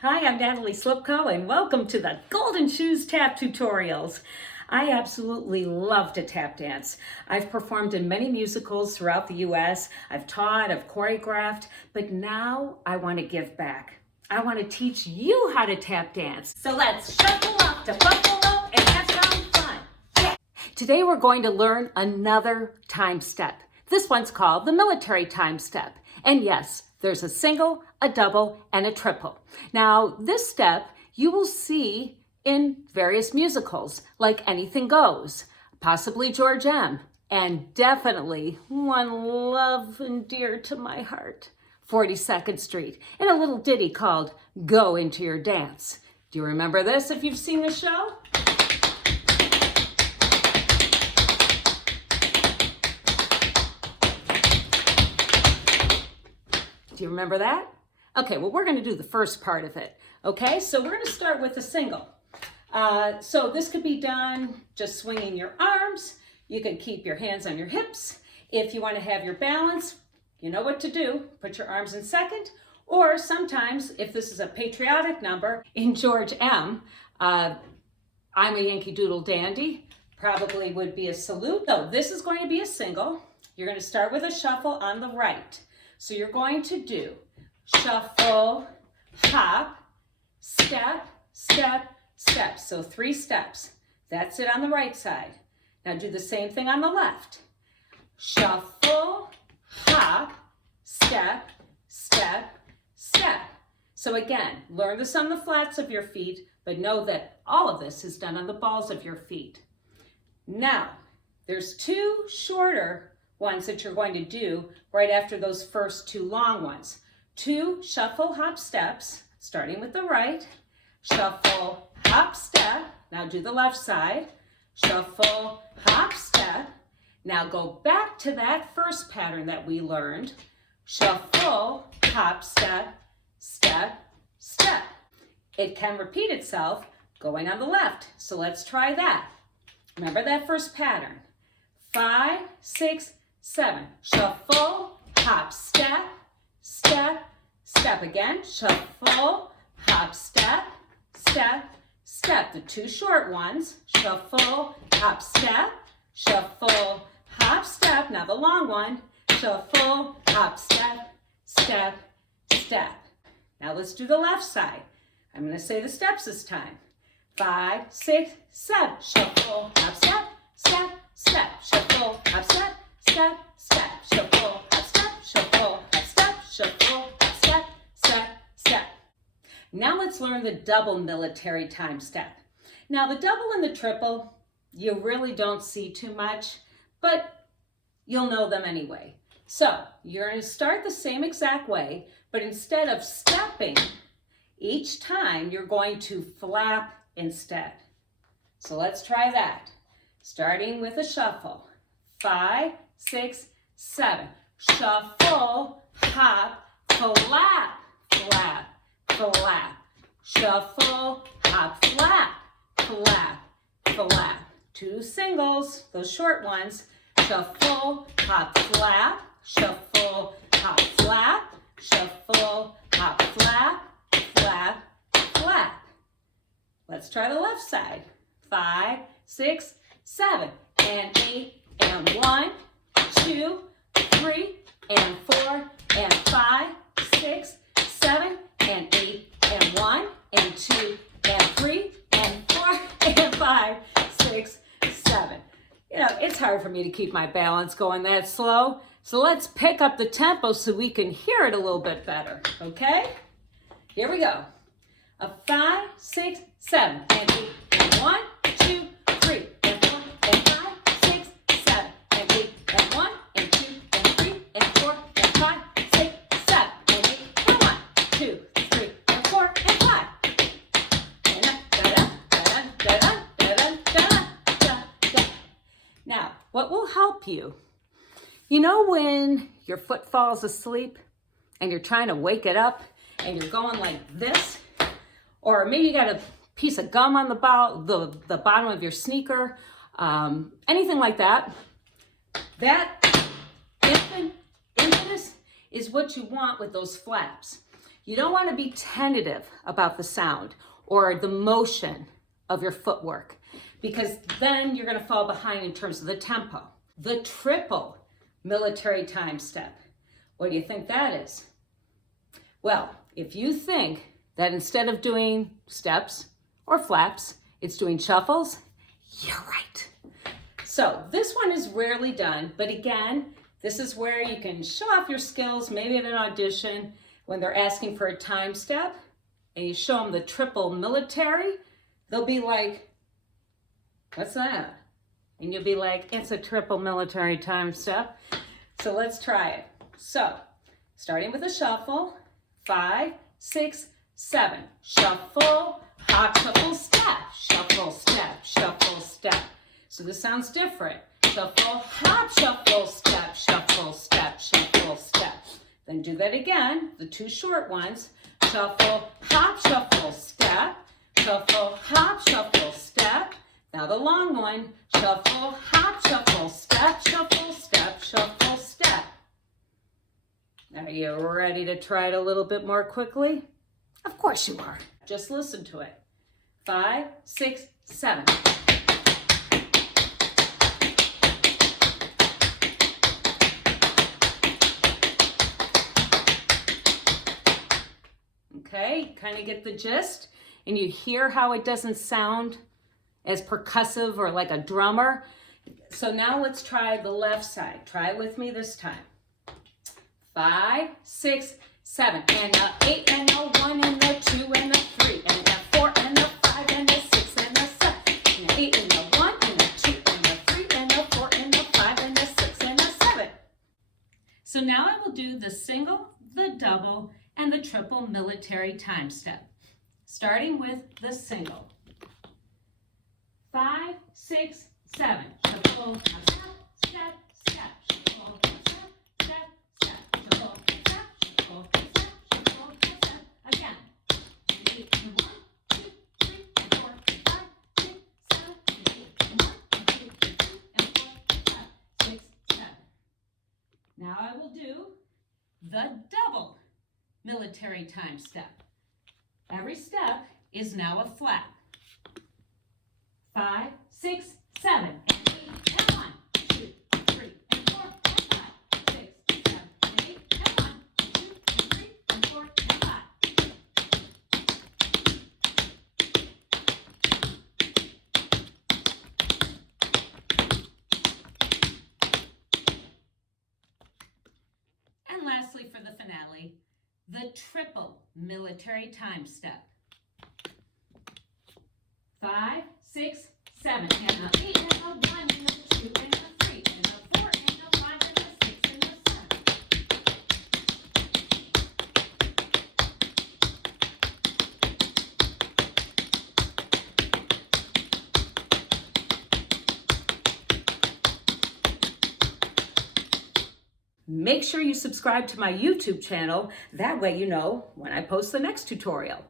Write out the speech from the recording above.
Hi, I'm Natalie Slipko, and welcome to the Golden Shoes Tap Tutorials. I absolutely love to tap dance. I've performed in many musicals throughout the U.S. I've taught, I've choreographed, but now I want to give back. I want to teach you how to tap dance. So let's shuffle up to Buffalo and have some fun. Yeah. Today we're going to learn another time step. This one's called the military time step. And yes, there's a single, a double, and a triple. Now, this step you will see in various musicals, like Anything Goes, possibly George M., and definitely one love and dear to my heart, 42nd Street, in a little ditty called Go Into Your Dance. Do you remember this if you've seen the show? Do you remember that? Okay, well, we're going to do the first part of it. Okay, so we're going to start with a single. So this could be done just swinging your arms. You can keep your hands on your hips. If you want to have your balance, you know what to do. Put your arms in second. Or sometimes, if this is a patriotic number, in George M., I'm a Yankee Doodle Dandy, probably would be a salute. So this is going to be a single. You're going to start with a shuffle on the right. So you're going to do shuffle, hop, step, step, step. So 3 steps. That's it on the right side. Now do the same thing on the left. Shuffle, hop, step, step, step. So again, learn this on the flats of your feet, but know that all of this is done on the balls of your feet. Now, there's 2 shorter ones that you're going to do right after those first 2 long ones. 2 shuffle hop steps, starting with the right. Shuffle, hop, step. Now do the left side. Shuffle, hop, step. Now go back to that first pattern that we learned. Shuffle, hop, step, step, step. It can repeat itself going on the left. So let's try that. Remember that first pattern. 5, 6, 7. Shuffle, hop, step, step, step again. Shuffle, hop, step, step, step. The 2 short ones. Shuffle, hop, step, shuffle, hop, step. Now the long one. Shuffle, hop, step, step, step. Now let's do the left side. I'm going to say the steps this time. 5, 6, 7. Shuffle, hop, step, step, step. Shuffle, hop, step, step, step. Shuffle, hop, step, shuffle, hop, step, shuffle, hop, step, step, step. Now let's learn the double military time step. Now the double and the triple, you really don't see too much, but you'll know them anyway. So you're going to start the same exact way, but instead of stepping, each time you're going to flap instead. So let's try that. Starting with a shuffle. 5, 6, 7. Shuffle, hop, flap, flap, flap. Shuffle, hop, flap, flap, flap. 2 singles, those short ones. Shuffle, hop, flap, shuffle, hop, flap, shuffle, hop, flap, flap, flap. Let's try the left side. 5, 6, 7, and 8, and 1, 2, 3, and 4, and 5, 6, 7, and 8, and 1, and 2, and 3, and 4, and 5, 6, 7. You know, it's hard for me to keep my balance going that slow. So let's pick up the tempo so we can hear it a little bit better, okay? Here we go. A 5, 6, 7, and 8, and 1, 2, 3, and 4, and 5, 6, 7, and 8, and 1, and 2, and 3, and 4, and 5, 6, 7, and 8, and 1, 2, 3, and 4, and 5. Now, what will help you? You know when your foot falls asleep and you're trying to wake it up and you're going like this? Or maybe you got a piece of gum on the bottom of your sneaker, anything like that. That impetus is what you want with those flaps. You don't want to be tentative about the sound or the motion of your footwork, because then you're going to fall behind in terms of the tempo. The triple military time step. What do you think that is? Well, if you think that instead of doing steps or flaps, it's doing shuffles, you're right. So this one is rarely done, but again, this is where you can show off your skills, maybe at an audition when they're asking for a time step, and you show them the triple military, they'll be like, what's that? And you'll be like, it's a triple military time step. So let's try it. So, starting with a shuffle, 5, 6, 7. Shuffle, hop, shuffle, step. Shuffle, step, shuffle, step. So this sounds different. Shuffle, hop, shuffle, step, shuffle, step, shuffle, step. Then do that again, the two short ones. Shuffle, hop, shuffle, step. Shuffle, hop, shuffle, step. Now the long one. Shuffle, hop, shuffle, step, shuffle, step, shuffle, step. Are you ready to try it a little bit more quickly? Of course you are. Just listen to it. 5, 6, 7. Okay, kind of get the gist, and you hear how it doesn't sound as percussive or like a drummer. So now let's try the left side. Try it with me this time. 5, 6, 7, and a 8, and a 1, and a 2, and a 3, and a 4, and a 5, and a 6, and a 7, and a 8, and a 1, and a 2, and a 3, and a 4, and a 5, and a 6, and a 7. So now I will do the single, the double, and the triple military time step. Starting with the single. 5, 6, 7. Shuffle, step, step, step. Shuffle, step, step, step. Shuffle, step, shuffle, step, shuffle, step. Again. 8, and 1, 2, 3, and 4, and 5, 6, 7, and 8, and 1, and 2, and 3, and 4, and 5, 6, 7. Now I will do the double military time step. Every step is now a flap. 5, 6, 7, and 8, and 1, 2, 3, and 4, and 5, 6, 7, and 8, and 1, 2, and 3, and 4, and 5. And lastly, for the finale, the triple military time step. 5, 6, 7, and a 8, and a 1, and a 2, and a 3, and a 4, and a 5, and a 6, and a 7. Make sure you subscribe to my YouTube channel. That way you know when I post the next tutorial.